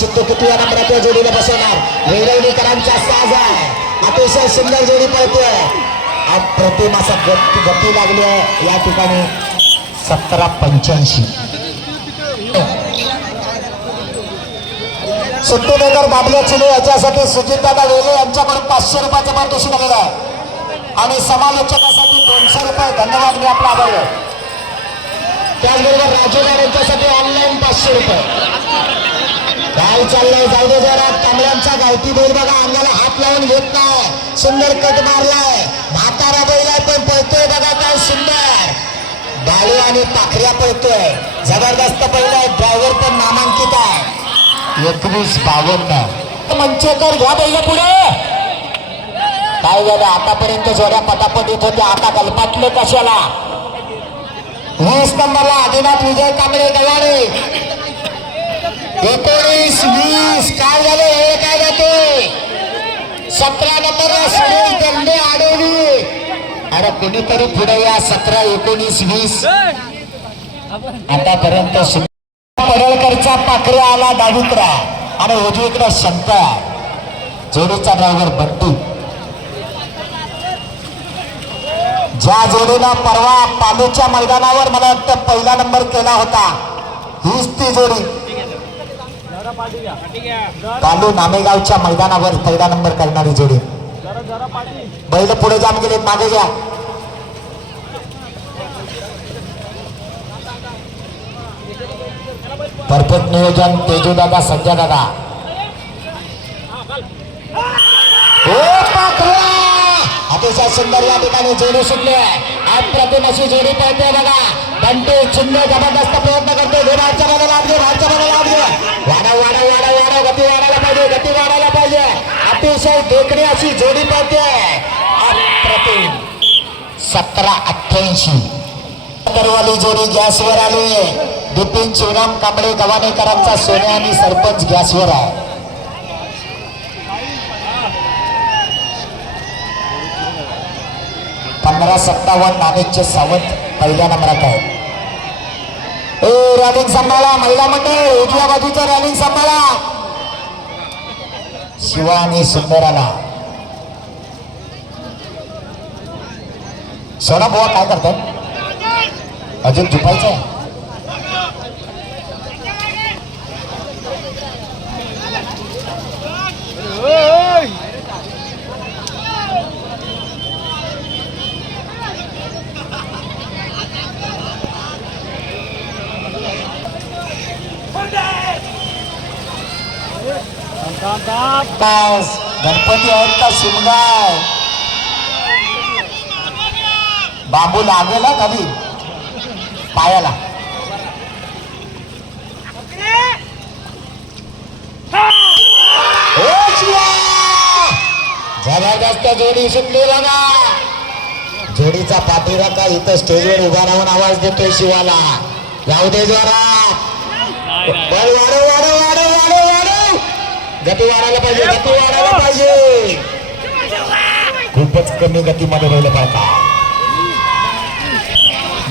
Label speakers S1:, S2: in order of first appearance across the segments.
S1: सिद्धू किती या नंबरात या जोडीला बसवणार? वेळवणीकरांचा साज आहे. अतिशय सुंदर जोडी पळतोय. अप्रतिम असा गती गती लागली आहे. या ठिकाणी सतरा पंच्याऐंशी. सुट्टी सुट्टीनगर बाबल्या चिले याच्यासाठी सुजितदादा वेले यांच्याकडून पाचशे रुपयाचं पारितोषिक आलेलं आहे. आणि समालोचकासाठी दोनशे रुपये धन्यवाद मी आपला आभार त्याचबरोबर राजू यांच्यासाठी ऑनलाईन पाचशे रुपये. काय चाललंय जाऊ दे जरा. कमळ्यांचा गावठी बैल बघा अंगाला हात लावून घेत नाही. सुंदर कट मारलाय. म्हातारा बैल आहे पण पळतोय बघा काय सुंदर. डाळी आणि पाखऱ्या पळतोय. जबरदस्त बैल आहे. ड्रायव्हर पण नामांकित आहे. एकवीस बावन्न. मंचेकर घ्या बैल पुढे. काय झालं? आतापर्यंत जोड्या पटापट येत होत्या. आता गलपाटले कशाला? वीस नंबरला आदिनाथ विजय कांबळे गवाडे एकोणीस वीस काय झालं हे काय जाते? सतरा नंबरला सुनील देंडे आडवली अरे कुणीतरी पुढे या सतरा एकोणीस वीस. आतापर्यंत सुनील पडळकरचा पाखरे आला डावीकडा आणि उजवीकडे शंका जोडीचा ड्रायव्हर बंटू. ज्या जोडीनं परवा पालूच्या मैदानावर मला वाटतं पहिला नंबर केला होता. हीच ती जोडी. पालू नामेगावच्या मैदानावर पहिला नंबर करणारी जोडी. बैल पुढे जाम गेले मागे घ्या परफेक्ट नियोजन तेजू दादा सज्जा दादा ओ पाखरा अतिशय सुंदर या ठिकाणी जोडी सुटली अप्रतिम अशी जोडी पळते बघा. बंटी चिन्ह जबरदस्त प्रयत्न करते. घे भाजच्या मला लागले भाजच्या मला लागले वाढव वाढव वाढव वाढव. गती वाढायला पाहिजे गती वाढायला पाहिजे. अतिशय देखणी अशी जोडी पळते. अप्रतिम सतरा अठ्ठ्याऐंशी. तरवाली जोडी गॅसवर आली बिपिन शिवराम कांबळे गव्हाणेकरांचा सोने आणि सरपंच गॅसवर आहे. पंधरा सत्तावन्न नाणेचे सावंत पहिल्या नंबरात आहेत. ए रॅलिंग सांभाळा महिला मंडळ उजव्या बाजूचा रॅलिंग सांभाळा. शिवा आणि सुंदराला. सोना बुवा काय करतात अजून झुपायचं आहे? गणपती आहेत का शिमगाय बांबू लागेल हा खाली. पायाला. शिवा! जबरदस्त जोडी सुटली बघा. जोडीचा पाठीरा का इथं स्टेजवर उभा राहून आवाज देतोय शिवाला? जाऊ दे जोरात. वाढव वाढव. गती वाढायला पाहिजे गती वाढायला पाहिजे. खूपच कमी गतीमध्ये राहिलं पाहिजे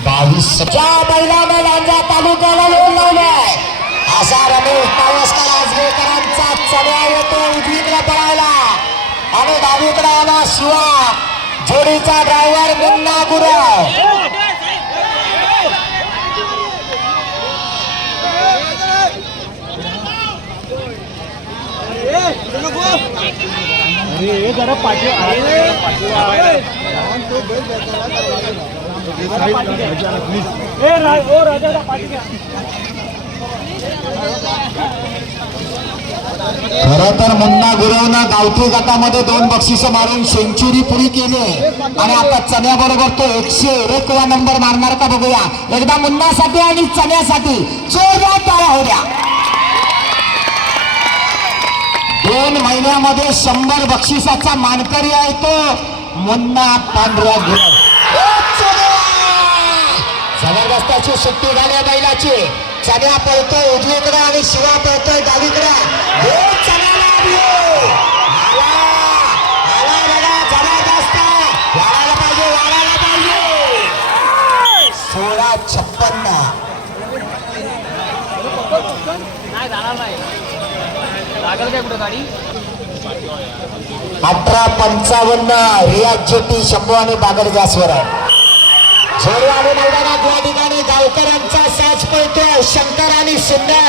S1: बावीस ज्या बैलाने लांजा तालुक्याला येऊन लावलाय असा रमेश पावसकर आजरेकरांचा चढ्या येतो उजवीकडे पळायला. आणि डावीकडे आला शिवा. जोडीचा ड्रायव्हर मुन्ना गुरव.
S2: अरे जरा पाठी ए ओ पाठी घ्या
S1: खर तर मुन्ना गुरवनं गावठी गटामध्ये दोन बक्षिस मारून सेंचुरी पुरी केली आणि आता चण्याबरोबर तो एकशे एक वा नंबर मारणार का बघूया. एकदा मुन्नासाठी आणि चण्यासाठी. जोरदार टाळ्या हो द्या दोन महिन्यामध्ये शंभर बक्षिसाचा मानकरी आहे तो मुन्ना पांढरा गुरव. जबरदस्ताची सुट्टी झाली बैलाची. चण्या पळतोय उजवीकडे आणि शिवा पळतोय डावीकडे. हे सोळा छप्पन्न.
S2: नाही जाणार नाही लागल काय कुठं गाडी
S1: अठरा पंचावन्न रियाज ज्योती शंभू आणि मैदानात या ठिकाणी गावकऱ्यांचा साज पळतोय. शंकर आणि सुंदर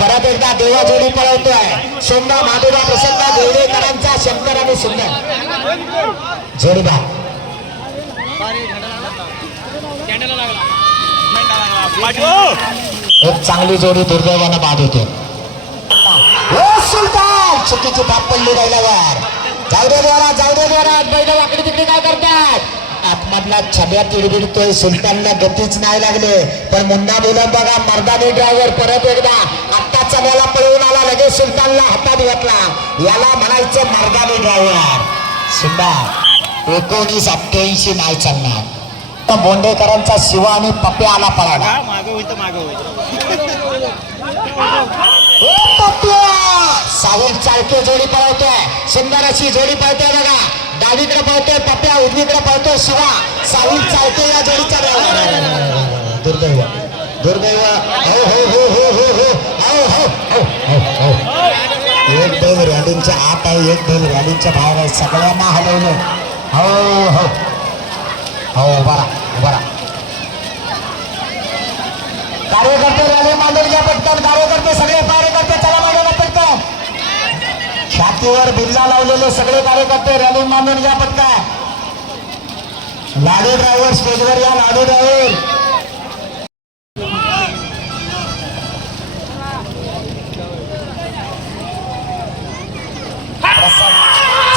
S1: परत एकदा देवा जोडी पळवतोय. सोमना माधुरा प्रसन्न देवडेकरांचा शंकर आणि सुंदर. जोडीदार एक चांगली जोडी दुर्दैवानं बाद होते. हो सुलतान चुकीची बाप पडली राहिल्यावर जाऊ दे द्वारा जाऊ दे द्वारा बैल वाकडी तिकडे काय करतात? आतमधला छब्या तिडबिडतोय सुलतानला गतीच नाही लागले. पण मुन्ना बोलून बघा मर्दानी ड्रायव्हर परत एकदा. आत्ता चण्याला पळवून आला लगेच सुलतानला हातात घेतला. याला म्हणायचं मर्दानी ड्रायव्हर सुंदर एकोणीस अठ्ठ्याऐंशी नाही चालणार. बोंडेकरांचा शिवा आणि पप्या आला पळाला.
S2: मागं
S1: साहिल चालके जोडी पळवतोय. सुंदर अशी जोडी पळतोय बघा. डावीकडे पळतोय पप्या उजवीकडे पळतोय शिवा. साहिल चालके या जोडीचा दुर्दैव. दुर्दैव. हो हो हो, हो हो हो हो हो हो. हो हो एक दोन रॅलींच्या आत आहे एक दोन रॅलींच्या बाहेर आहे. सगळ्यांना हलवलं हो हो. हो बरा बरा कार्यकर्ते रॅली मांडून घ्या पटकन. कार्यकर्ते सगळे पार चला मांडून पटकन छातीवर बिल्ला लावलेले सगळे कार्यकर्ते रॅली मांडून घ्या पटकन लाडू ड्रायव्हर स्टेजवर या लाडू ड्रायव्हर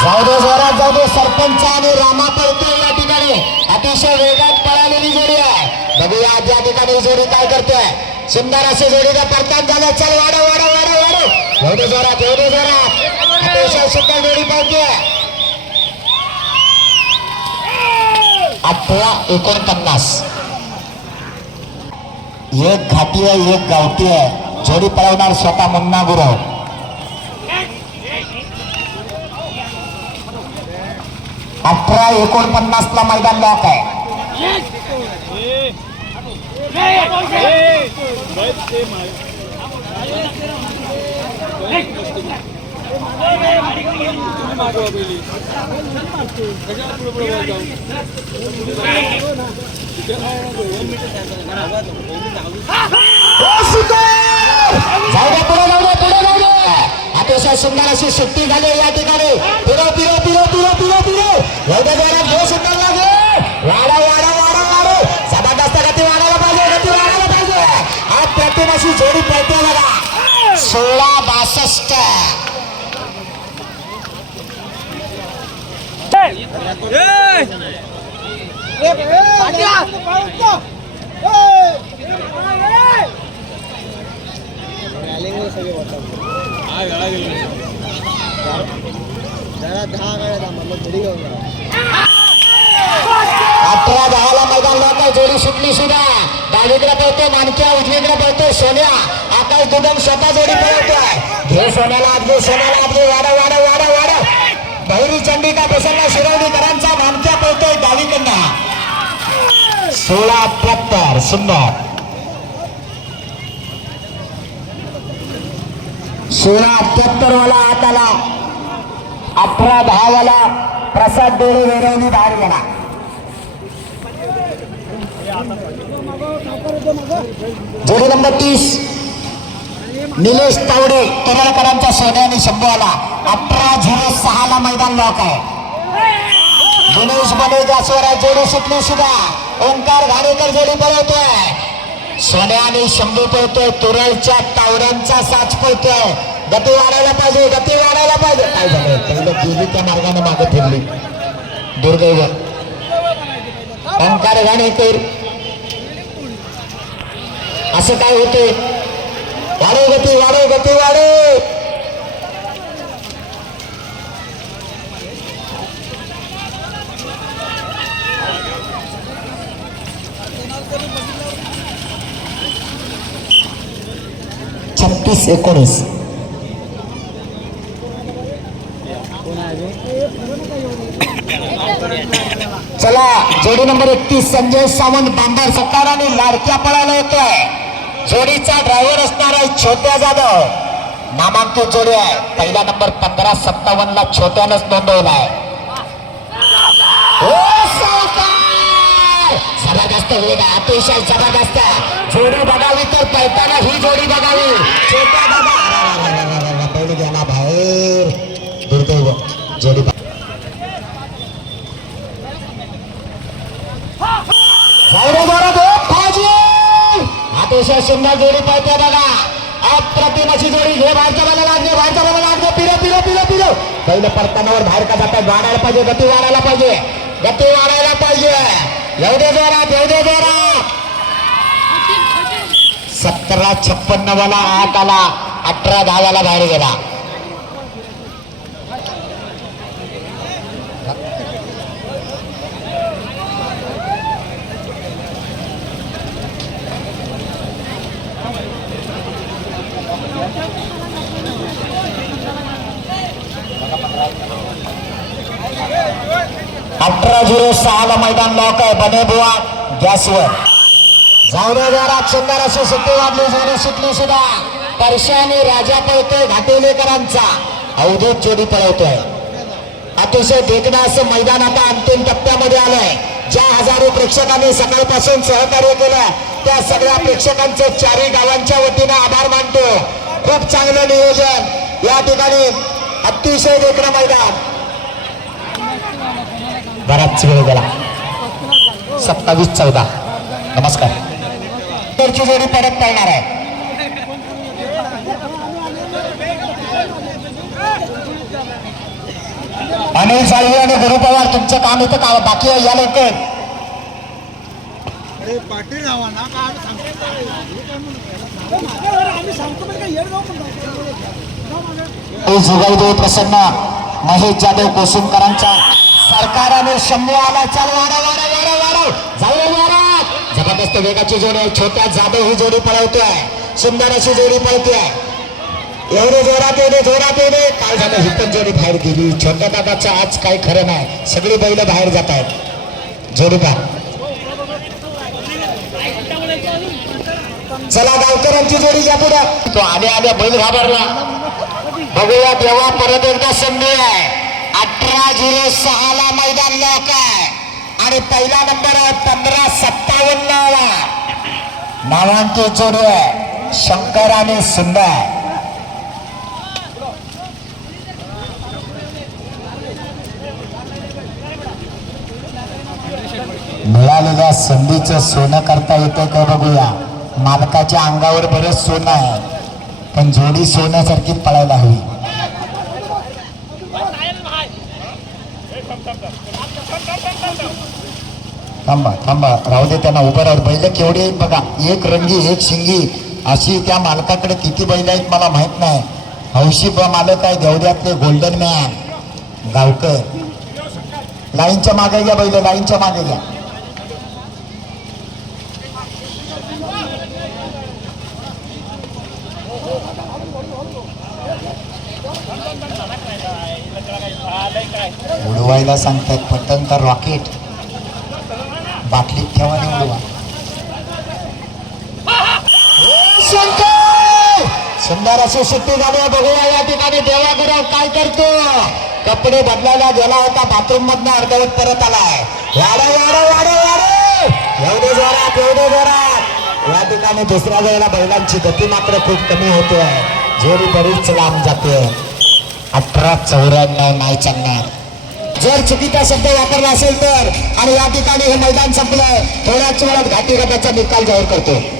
S1: जाऊ दे जोरात जाऊ दे. सरपंच आणि रामा पळतोय या ठिकाणी अतिशय वेगात पळालेली जोडी आहे. बघूया आज या ठिकाणी जोडी काय करतोय. सुंदर अशी जोडीचा परतान झालं. चल वाढव वाढव वाढव वाढव. एवढे जोरात एवढे जोरात. अठरा एकोणपन्नास. एक घाटी आहे एक गावठी आहे. जोडी पळवणार स्वतः मुन्ना गुरव अठरा एकोणपन्नास ला मैदान लॉक आहे. अतिशय सुंदर अशी सुट्टी झाली या ठिकाणी पिरो पिरो पिरो पिरो पिरो पिरो जाऊ जो सुंदर लागले वाडा वाडा वाडा वाडो जबरदस्त गती वाढायला पाहिजे गती वाढायला पाहिजे आज प्रतिमाशी जोडी पळते बघा सोळा बासष्ट.
S3: जरा दहा गाड्या थांबा मग घरी घेऊन
S1: अठरा दहाला मैदान लॉक आहे जोडी सुटली सुद्धा. डावीकडे पळतो मानक्या उजवीकडे पळतो सोन्या. आकाश दुदम स्वतः जोडी पळवतोय. घे सोन्याला आत सोन्याला आत घे वाडा वाडा पहिली वाडा भैरी चंडिका प्रसन्न शिरवलीकरांचा मानक्या पळतोय डावीकडनं. सोळा त्र्याहत्तर सुंदर. सोळा अठ्याहत्तर वाला आत आला. अठरा दहा वाला प्रसाद डोळे वेरवणी बाहेर गेला. जोडी नंबर तीस. निलेश तावडे तोरळकरांचा सोन्याने आणि शंभू आला अठरा झिरो सहा ला मैदान लॉक आहे. दिनेश बनेजा जासवर जोडी सुटली सुद्धा. ओंकार घाणेकर जोडी पळवतोय. सोन्या आणि शंभू पळतोय तुरळच्या तावड्यांचा साच पळतोय. गती वाढायला पाहिजे गती वाढायला पाहिजे. काय झालं पहिलं गेली त्या मार्गाने मागे फिरली. दुर्दैव. ओंकार घाणेकर. असं काय होते वाढव गती वाढव गती वाढव छत्तीस, एकोणीस। चला, जोडी नंबर एकतीस, संजय सावंत, बांबर, सत्तार लाडक्या पळाला येतोय. जोडीचा ड्रायव्हर असणारा छोट्या जाधव. नामांकित जोडी आहे. पहिला नंबर पंधरा सत्तावन्न ला छोट्यानंच नोंदवला आहे. हो, जबरदस्त वेग अतिशय जबरदस्त जोडी बघावी तर पळताना ही जोडी बघावी. छोट्या दादा. अरे, गेला बाहेर. दुर्दैव. जोडी जाऊ अतिशय सुंदर जोडी पळते बघा. अप्रतिम जोडी. घे बाहेरच्या बाला लागले. बाहेरच्या बाला लागले. पिरो पिरो पिरो पिरो पहिलं परतानावर बाहेर का जातात. वाढायला पाहिजे. गती वाढायला पाहिजे. गती वाढायला पाहिजे. येऊ दे जोरात. येऊ दे जोरात. सतरा छप्पन्न वाला आठ आला. अठरा दहाव्याला बाहेर गेला. अठरा झिरो सहाला मैदान लॉक आहे. बने बुवा गॅसवर जाऊ दे जरा चंदर अशी सुट्टी वाजली जरी सुटली सुद्धा. परशाने राजा पळतोय घाटेलेकरांचा. अवधूत चोरी पळवतोय. अतिशय देखणं असं मैदान आता अंतिम टप्प्यामध्ये आलंय. ज्या हजारो प्रेक्षकांनी सकाळपासून सहकार्य केलं त्या सगळ्या प्रेक्षकांचे चारही गावांच्या वतीनं आभार मानतो. खूप चांगलं नियोजन. या ठिकाणी अतिशय देखणं मैदान. बराच वेळ गेला. सत्तावीस चौदा. नमस्कार. ची जोडी परत पळणार आहे. अनिल साळवी आणि गुरु पवार तुमचं काम इथं का बाकी आहे? या लवकर.
S3: पण
S1: जुगाईदेव प्रसन्न. महेश जाधव कोसुमकरांचा. सरकाराने शंभू आला चाल वाडा वाडा वाडा वाडा जाऊ वाढव जबरदस्त वेगाची जोडी आहे. छोट्या जाधव ही जोडी पळवतोय. सुंदर अशी जोडी पळते एवढे जोरात येणे जोरात येणे काय झालं? ही पण जोडी बाहेर गेली. छोट्या दादाचं आज काही खरं नाही. सगळी बैल बाहेर जात आहेत. जोडी पा चला गावकऱ्यांची जोडी घ्या पुढे. तो आल्या आल्या बैल घाबरला. बघूया देवा परत एकदा संधी आहे. अठरा झिरो सहा ला मैदान लॉक आहे. आणि पहिला नंबर आहे पंधरा सत्तावन्न ला नावांकित जोडी आहे. शंकर आणि सुंदर. मिळालेल्या संधीचं सोनं करता येतं का बघूया. मालकाच्या अंगावर बरंच सोनं आहे. पण जोडी सोन्यासारखी पळायला हवी. थांबा थांबा. राहू दे त्यांना उभं राहू बैल केवढी आहेत बघा. एक रंगी एक शिंगी. अशी त्या मालकाकडे किती बैल आहेत मला माहीत नाही. हौशी मालक आहे देवड्यातले गोल्डन मॅन गावकर. लाईनच्या मागे घ्या बैल लाईनच्या मागे घ्या. उडवायला सांगतात पटन तर रॉकेट बाटलीत ठेवा आणि सुंदर अशी सुट्टी झाली बघूया या ठिकाणी देवागुराव काय करतो. कपडे बदलायला गेला होता. बाथरूम मधनं अर्धवट परत आलाय. वाडा वाडा वाडा वाडा एवढे जोरात एवढे जोरात. या ठिकाणी दुसऱ्या वेळेला बैलांची गती मात्र खूप कमी होते. जोडी बरीच लांब जाते. अठरा चौऱ्याण्णव नाही चालणार जर चुकीचा शब्द वापरला असेल तर आणि या ठिकाणी हे मैदान संपलं थोड्याच वेळात घाटीगटाचा निकाल जाहीर करतो.